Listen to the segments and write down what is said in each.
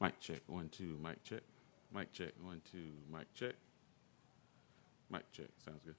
Mic check, 1 2, mic check. Mic check, 1 2, mic check. Mic check. Sounds good.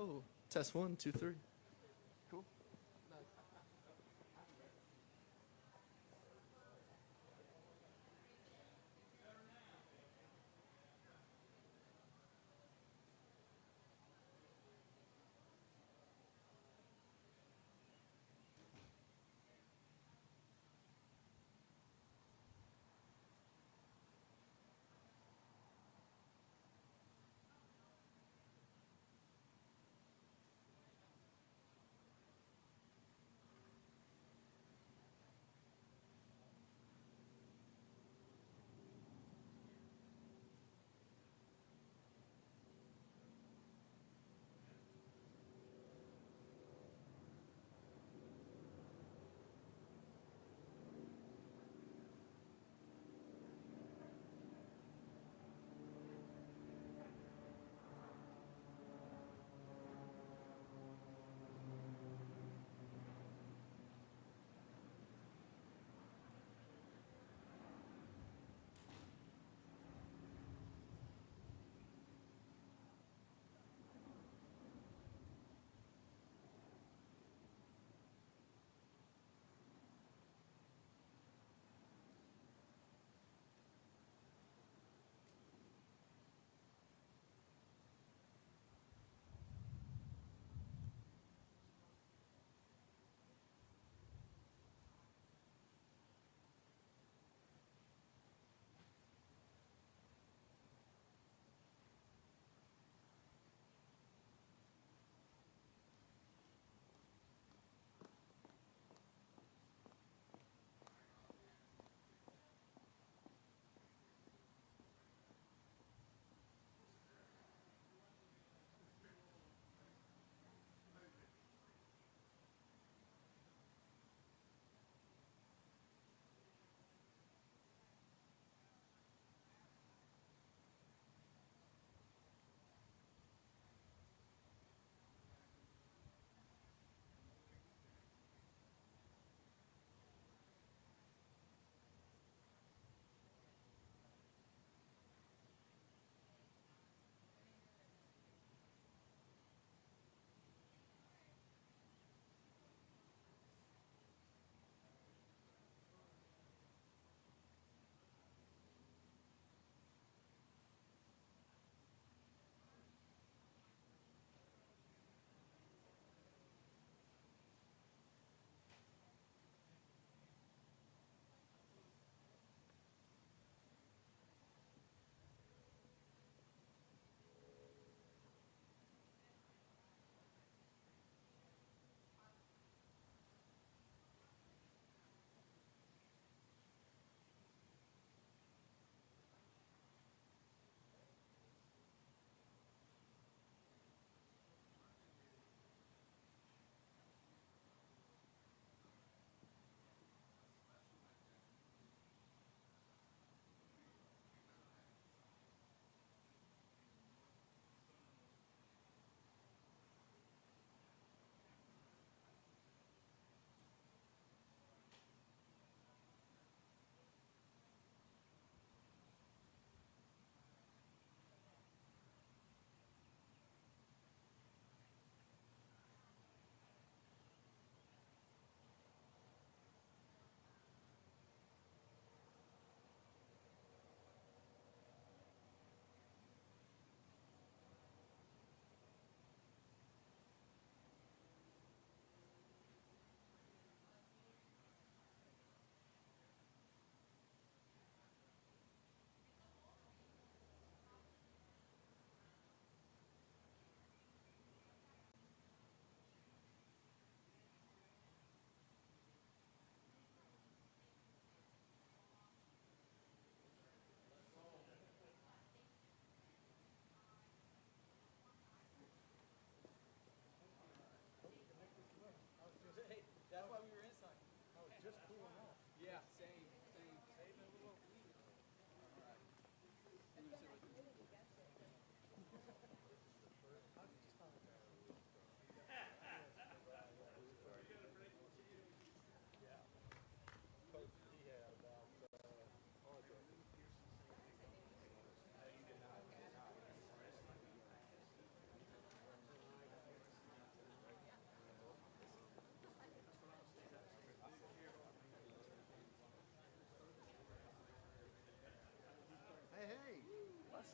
Oh, test 1, 2, 3. Cool.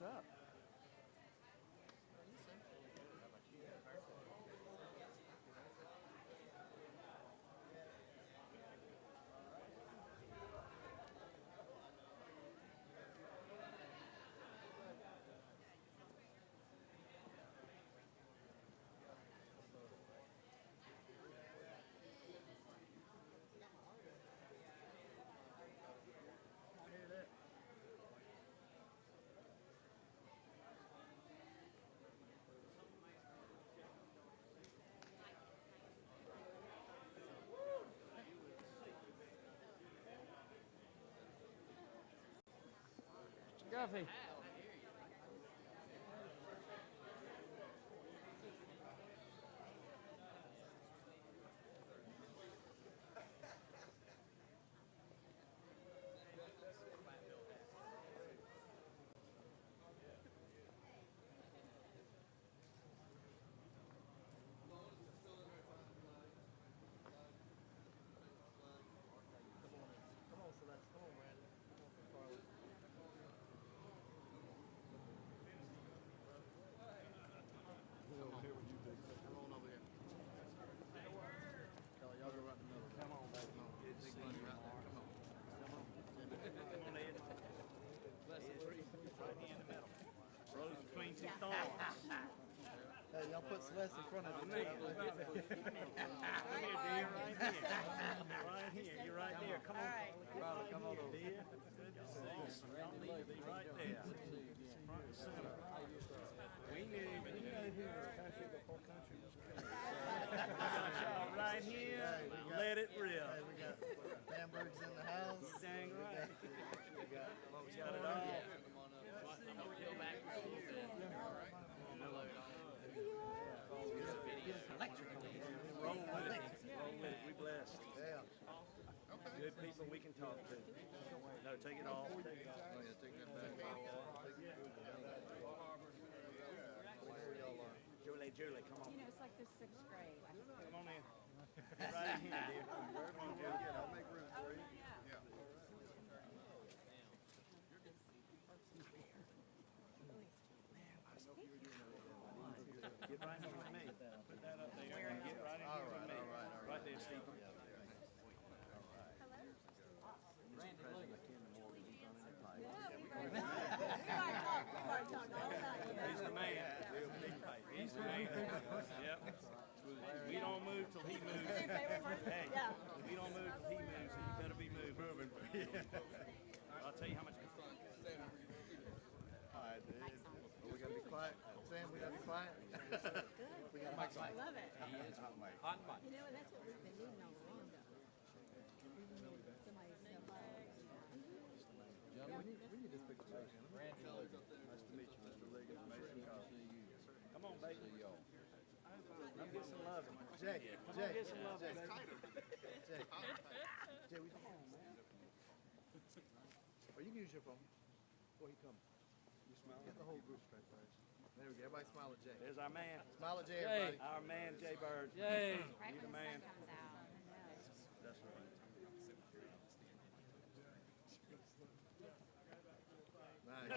What's up? Guffey. Hey, y'all put Celeste in front of me. Come here, dear. Right here. Right here. You're right there. Come on. Brother, come on over. Dear. Y'all need to be right there. Front and center. We knew here country before country was king. Got y'all right here. Let it rip. Hey, we got hamburgers in the house. Dang right. We got Folks got it all. Roll with it. Roll with it. We blessed. yeah. Good people we can talk to. No, take it off. Take it off. Julie, come on. You know, it's like the 6th grade. Come on in. Right in here, dear. Come on, Julie. I'll make room for you. Get right here with me. Put that up there and get right in here with me. Right there, Steve. He's the man. He's the man. Yep. We don't move till he moves. Hey, we don't move till he moves, so you better be moving. I'll tell you how much. All right, dude. We gotta be quiet. Sam, we gotta be quiet. We got Mike's I love it. Hot mic. You know, that's what we've been needing all along, though. Somebody's We need this picture. Nice to meet you, Mr. Liggins. Mason Collins. Come on, baby. Come get some love. Jay, Come on, get some love, Jay, baby. Jay, we come on, man. Or you can use your phone. Before he comes. You smile. Get the whole group straight first. There we go. Everybody smile at Jay. There's our man. Smile at Jay, everybody. Our man, Jay Bird. Yay. right You when the the man. sun comes out. That's right. Nice.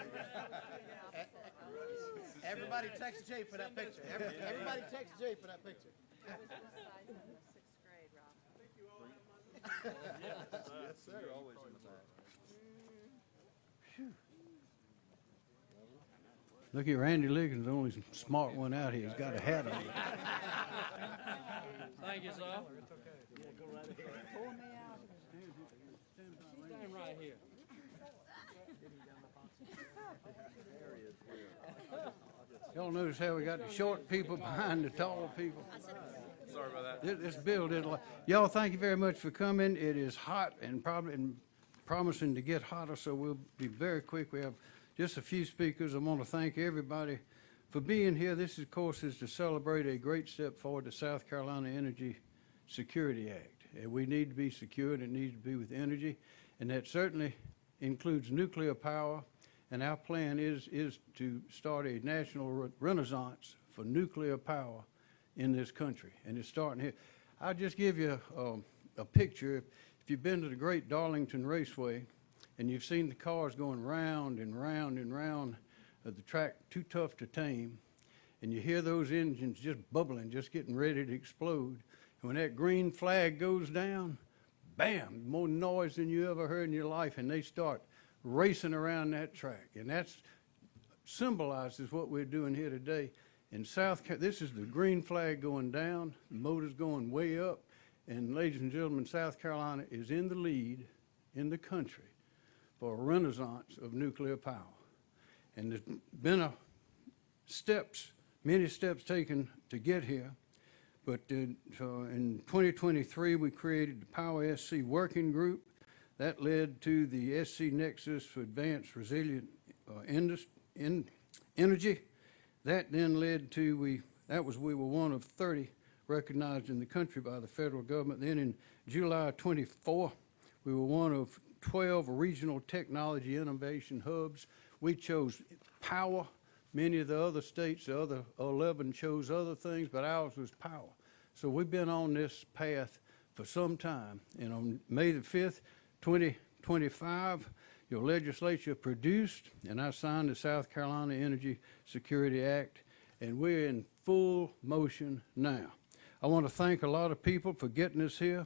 Everybody text Jay for that picture. Everybody text Jay for that picture. I was this size in the 6th grade, Rob. Yes, sir. Always in the back. Look at Randy Liggins, the only smart one out here. He's got a hat on. Thank you, sir. Yeah, go right ahead. Pull me out. Stand right here. Y'all notice how we got the short people behind the tall people? Sorry about that. This bill did. Y'all, thank you very much for coming. It is hot and probably promising to get hotter, so we'll be very quick. We have just a few speakers. I want to thank everybody for being here. This, of course, is to celebrate a great step forward, the South Carolina Energy Security Act. We need to be secure, and it needs to be with energy, and that certainly includes nuclear power. And our plan is to start a national renaissance for nuclear power in this country, and it's starting here. I'll just give you a picture. If you've been to the Great Darlington Raceway, and you've seen the cars going round and round and round of the track too tough to tame, and you hear those engines just bubbling, just getting ready to explode. And when that green flag goes down, bam, more noise than you ever heard in your life, and they start racing around that track. And that's symbolizes what we're doing here today. In this is the green flag going down, the motor's going way up, and ladies and gentlemen, South Carolina is in the lead in the country for a renaissance of nuclear power. And there's been many steps taken to get here. But so in 2023, we created the Power SC Working Group. That led to the SC Nexus for Advanced Resilient Energy. That then led to, we were one of 30 recognized in the country by the federal government. Then in July 24, we were one of 12 regional technology innovation hubs. We chose power. Many of the other states, the other 11 chose other things, but ours was power. So we've been on this path for some time. And on May the 5th, 2025, your legislature produced and I signed the South Carolina Energy Security Act, and we're in full motion now. I want to thank a lot of people for getting us here.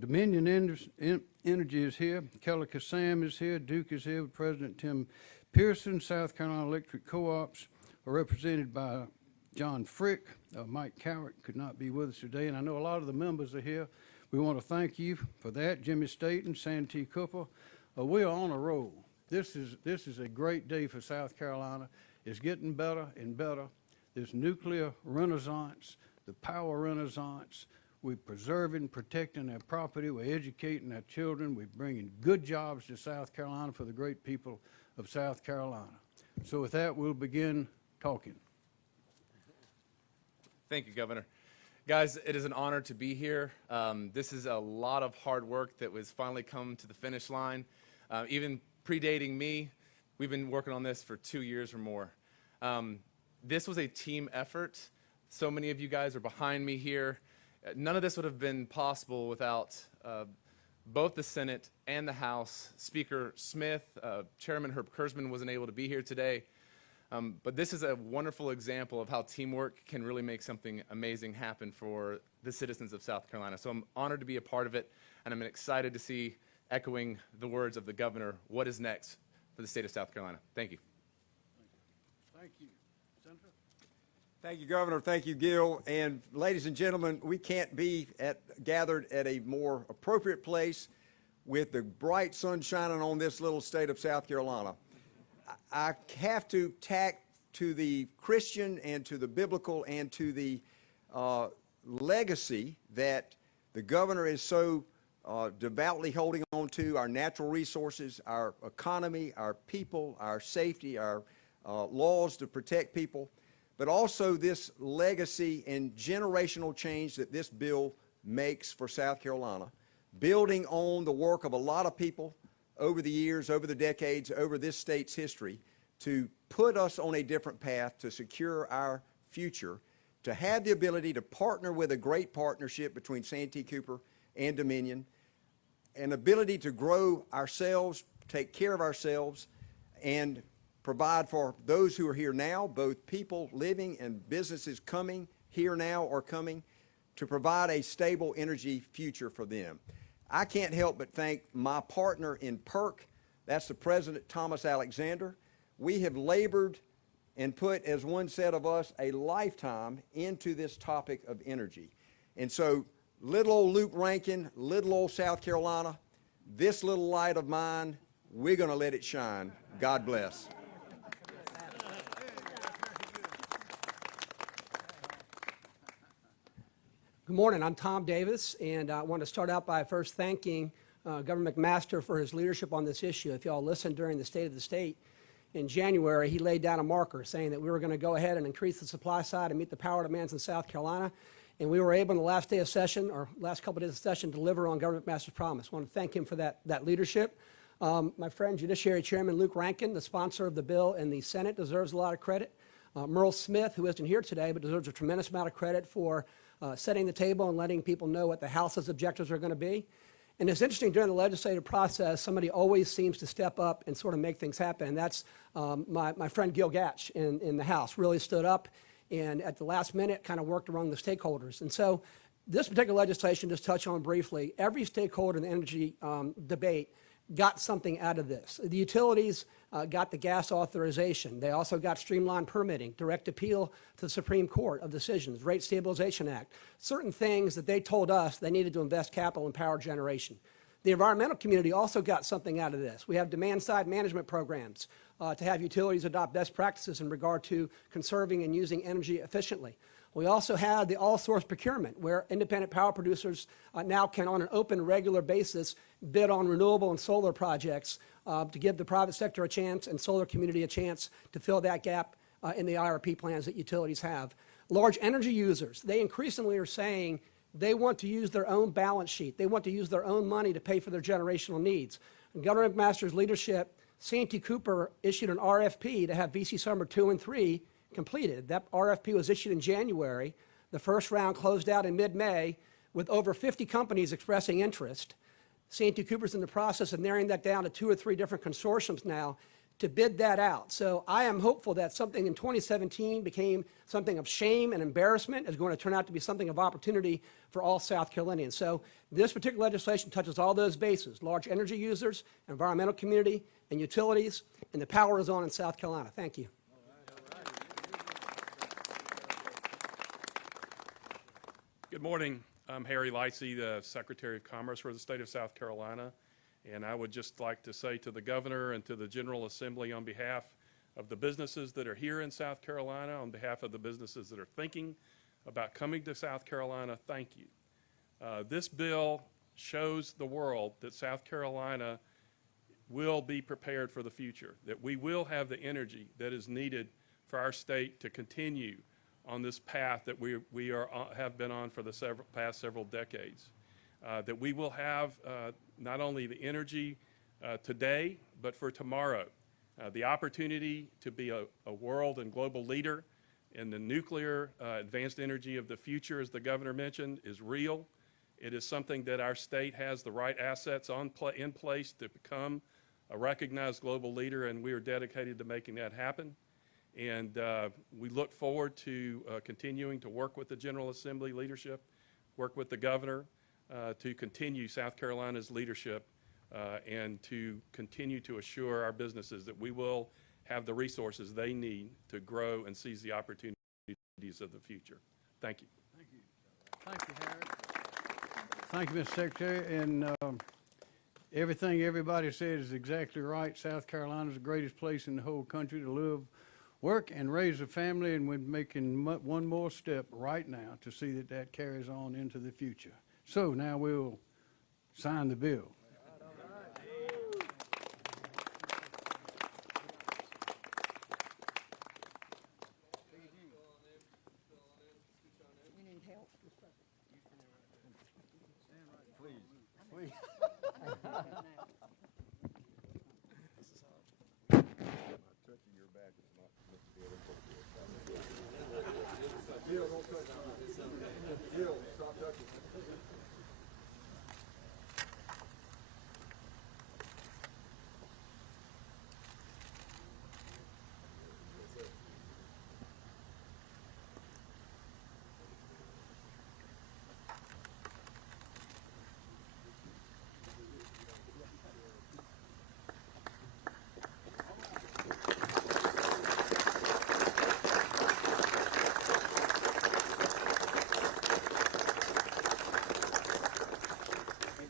Dominion Energy is here. Kelly Kassam is here. Duke is here with President Tim Pearson. South Carolina Electric Co-ops are represented by John Frick. Mike Cowick could not be with us today, and I know a lot of the members are here. We want to thank you for that. Jimmy Staten, Santee Cooper. We are on a roll. This is a great day for South Carolina. It's getting better and better. This nuclear renaissance, the power renaissance, we're preserving, protecting our property, we're educating our children, we're bringing good jobs to South Carolina for the great people of South Carolina. So with that, we'll begin talking. Thank you, Governor. Guys, it is an honor to be here. This is a lot of hard work that was finally come to the finish line. Even predating me, we've been working on this for 2 years or more. This was a team effort. So many of you guys are behind me here. None of this would have been possible without both the Senate and the House. Speaker Smith, Chairman Herb Kurzman wasn't able to be here today. But this is a wonderful example of how teamwork can really make something amazing happen for the citizens of South Carolina. So I'm honored to be a part of it, and I'm excited to see, echoing the words of the governor, what is next for the state of South Carolina. Thank you. Thank you. Senator? Thank you, Governor. Thank you, Gil. And ladies and gentlemen, we can't be gathered at a more appropriate place with the bright sun shining on this little state of South Carolina. I have to tack to the Christian and to the biblical and to the legacy that the governor is so devoutly holding on to: our natural resources, our economy, our people, our safety, our laws to protect people, but also this legacy and generational change that this bill makes for South Carolina, building on the work of a lot of people over the years, over the decades, over this state's history, to put us on a different path to secure our future, to have the ability to partner with a great partnership between Santee Cooper and Dominion, an ability to grow ourselves, take care of ourselves, and provide for those who are here now, both people living and businesses coming here now or coming, to provide a stable energy future for them. I can't help but thank my partner in PERC, that's the President Thomas Alexander. We have labored and put, as one said of us, a lifetime into this topic of energy. And so little old Luke Rankin, little old South Carolina, this little light of mine, we're going to let it shine. God bless. Good morning. I'm Tom Davis, and I want to start out by first thanking Governor McMaster for his leadership on this issue. If y'all listened during the State of the State in January, he laid down a marker saying that we were going to go ahead and increase the supply side and meet the power demands in South Carolina. And we were able, in the last day of session, or last couple of days of session, deliver on Governor McMaster's promise. I want to thank him for that leadership. My friend, Judiciary Chairman Luke Rankin, the sponsor of the bill in the Senate, deserves a lot of credit. Merle Smith, who isn't here today, but deserves a tremendous amount of credit for setting the table and letting people know what the House's objectives are going to be. And it's interesting, during the legislative process, somebody always seems to step up and sort of make things happen. And that's my friend Gil Gatch in the House really stood up and at the last minute kind of worked around the stakeholders. And so this particular legislation, just touch on briefly, every stakeholder in the energy debate got something out of this. The utilities got the gas authorization. They also got streamlined permitting, direct appeal to the Supreme Court of decisions, Rate Stabilization Act, certain things that they told us they needed to invest capital in power generation. The environmental community also got something out of this. We have demand-side management programs to have utilities adopt best practices in regard to conserving and using energy efficiently. We also had the all-source procurement, where independent power producers now can, on an open, regular basis, bid on renewable and solar projects to give the private sector a chance and solar community a chance to fill that gap in the IRP plans that utilities have. Large energy users, they increasingly are saying they want to use their own balance sheet. They want to use their own money to pay for their generational needs. In Governor McMaster's leadership, Santee Cooper issued an RFP to have VC Summer 2 and 3 completed. That RFP was issued in January. The first round closed out in mid-May with over 50 companies expressing interest. Santee Cooper's in the process of narrowing that down to 2 or 3 different consortiums now to bid that out. So I am hopeful that something in 2017 became something of shame and embarrassment is going to turn out to be something of opportunity for all South Carolinians. So this particular legislation touches all those bases: large energy users, environmental community, and utilities, and the power is on in South Carolina. Thank you. Good morning. I'm Harry Lightsey, the Secretary of Commerce for the state of South Carolina, and I would just like to say to the Governor and to the General Assembly, on behalf of the businesses that are here in South Carolina, on behalf of the businesses that are thinking about coming to South Carolina, thank you. This bill shows the world that South Carolina will be prepared for the future, that we will have the energy that is needed for our state to continue on this path that we have been on for the past several decades. That we will have not only the energy today, but for tomorrow. The opportunity to be a world and global leader in the nuclear advanced energy of the future, as the Governor mentioned, is real. It is something that our state has the right assets in place to become a recognized global leader, and we are dedicated to making that happen. And we look forward to continuing to work with the General Assembly leadership, work with the Governor to continue South Carolina's leadership and to continue to assure our businesses that we will have the resources they need to grow and seize the opportunities of the future. Thank you. Thank you. Thank you, Harry. Thank you, Mr. Secretary. And everything everybody said is exactly right. South Carolina is the greatest place in the whole country to live, work, and raise a family, and we're making one more step right now to see that that carries on into the future. So now we'll sign the bill. We need help. Please. Touching your back is not Jill, don't touch me. Jill, stop touching me.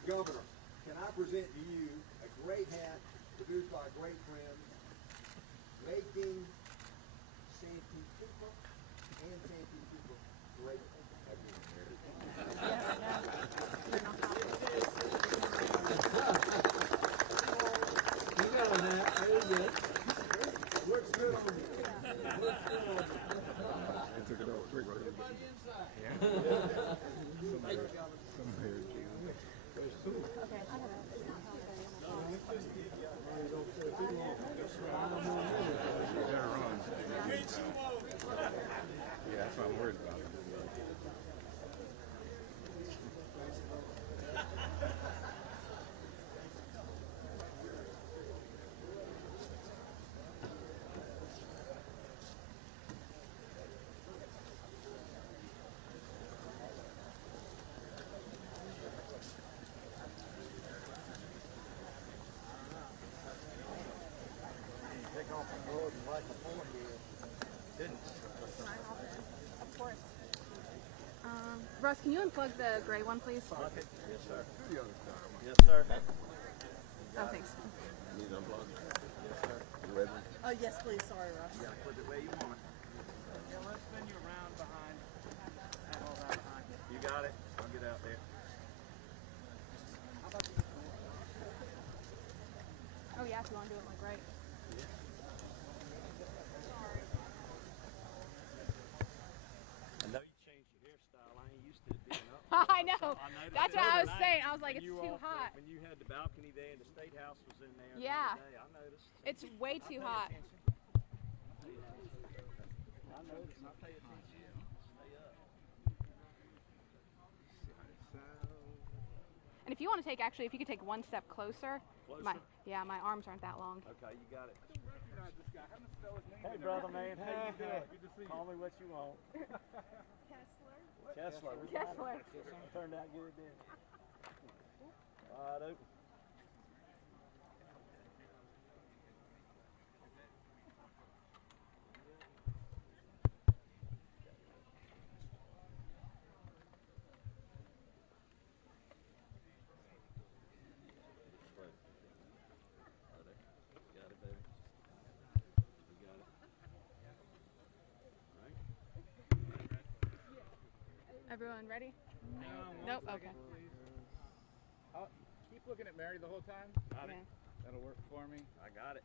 Governor, can I present to you a great hat produced by a great friend, making Santee Cooper and Santee Cooper great. You got on that. Very good. Looks good on you. Looks good on you. I took it over quick right here. Yeah. Yeah, that's what I'm worried about. Russ, can you unplug the gray one, please? Okay. Yes, sir. Yes, sir. Oh, thanks. Yes, sir. You ready? Oh, yes, please. Sorry, Russ. You gotta put it where you want it. Yeah, let's spin you around behind. Have all that behind you. You got it. I'll get out there. Oh, yeah, if you want to do it like right. I know you changed your hairstyle. I ain't used to it being up. I know. So I noticed That's it what I was overnight saying. I was like, when it's you were too off the- hot. When you had the balcony there and the State House was in there. the Yeah. other day, I noticed. It's way I too pay hot. attention. I noticed. I pay attention. Stay up. And if you want to take, actually, if you could take one step closer. My, Closer? yeah, my arms aren't that long. Okay, you got it. Hey, brother, man. How you doing? Good to see you. Call me what you want. Kessler. Kessler. Turned out good, didn't it? Wide open. Got it, baby. You got it. Everyone ready? No. Nope. Okay. Keep looking at Mary the whole time. Got it. Yeah. That'll work for me. I got it.